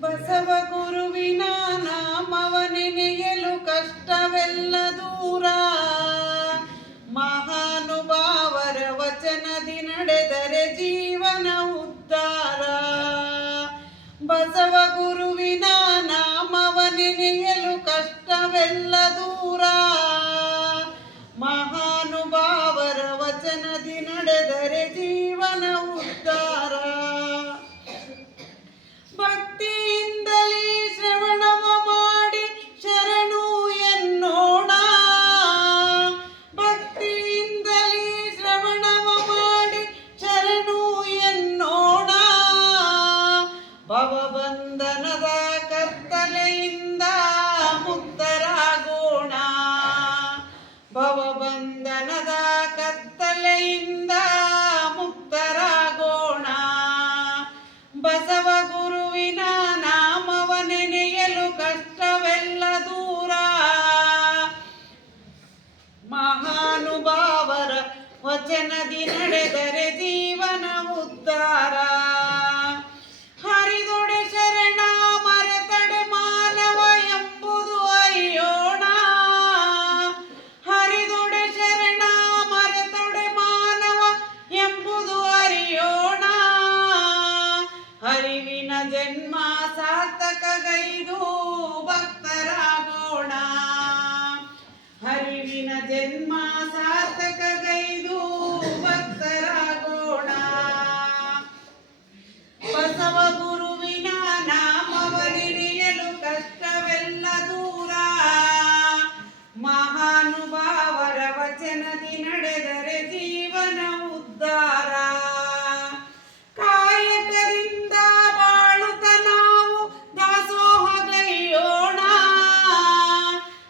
ಬಸವ ಗುರುವಿನ ನಾಮವ ನೆನೆಯಲು ಕಷ್ಟವೆಲ್ಲ ದೂರ. ಮಹಾನುಭಾವರ ವಚನದಿ ನಡೆದರೆ ಜೀವನ ಉದ್ಧಾರ. ಬಸವ ಗುರುವಿನ ನಾಮವ ನೆನೆಯಲು ಕಷ್ಟವೆಲ್ಲ ದೂರ. ಮಹಾನುಭಾವರ ವಚನದಿ ನಡೆದರೆ ಜೀವನ ಉದ್ಧಾರ. ಭಕ್ತಿಯಿಂದಲೇ ಶ್ರವಣವ ಮಾಡಿ ಶರಣು ಎನ್ನೋಣ. ಭಕ್ತಿಯಿಂದಲೇ ಶ್ರವಣವ ಮಾಡಿ ಶರಣು ಎನ್ನೋಣ. ಭವಬಂಧನದ ಕತ್ತಲೆಯಿಂದ ಮುಕ್ತರಾಗೋಣ. ಭವಬಂಧನದ ಕತ್ತಲೆಯಿಂದ ಮುಕ್ತರಾಗೋಣ. ಬಸವ ಗುರುವಿನ ನಾಮವ ನೆನೆಯಲು ಕಷ್ಟವೆಲ್ಲ ದೂರ. ಮಹಾನುಭಾವರ ವಚನದಿ ನಡೆದರೆ ಜೀವನ ಉದ್ಧಾರ. ಹರಿದೊಡೆ ಶರಣ ಮರೆತಡೆ ಮಾನವ ಎಂಬುದು ಅರಿಯೋಣ. ಹರಿದೊಡೆ ಶರಣ ಮರೆತೊಡೆ ಮಾನವ ಎಂಬುದು ಅರಿಯೋಣ. ಹರಿವಿನ ಜನ್ಮ ಸಾರ್ಥಕಗೈದು ಭಕ್ತರಾಗೋಣ. ಹರಿವಿನ ಜನ್ಮ ಸಾರ್ಥಕಗೈದು ಭಕ್ತರಾಗೋಣ. ಬಸವ ಗುರುವಿನ ನಾಮವ ನೆನೆಯಲು ಕಷ್ಟವೆಲ್ಲ ದೂರ. ಮಹಾನುಭಾವರ ವಚನದಿ ನಡೆದರೆ ಜೀವನ ಉದ್ಧಾರ. ಕಾಯಕದಿಂದ ಬಾಳುತ್ತ ನಾವು ದಾಸೋಹಗೈಯೋಣ.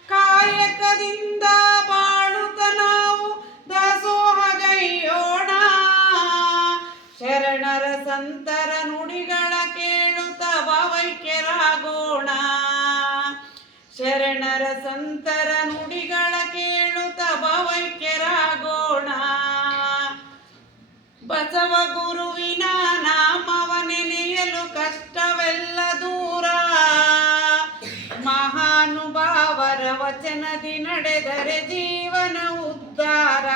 ಕಾಯಕದಿಂದ ಬಾಳುತ್ತ ನಾವು ದಾಸೋಹಗೈಯೋಣ. ಶರಣರ ಸಂತರ ನುಡಿಗಳ ಕೇಳುತ್ತ ಭಾವೈಕ್ಯರಾಗೋಣ. ಶರಣರ ಸಂತರ ನುಡಿಗಳ ಕೇಳುತ್ತ ಭಾವೈಕ್ಯರಾಗೋಣ. ಬಸವ ಗುರುವಿನ ನಾಮವ ನೆನೆಯಲು ಕಷ್ಟವೆಲ್ಲ ದೂರ. ಮಹಾನುಭಾವರ ವಚನದಿ ನಡೆದರೆ ಜೀವನ ಉದ್ಧಾರ.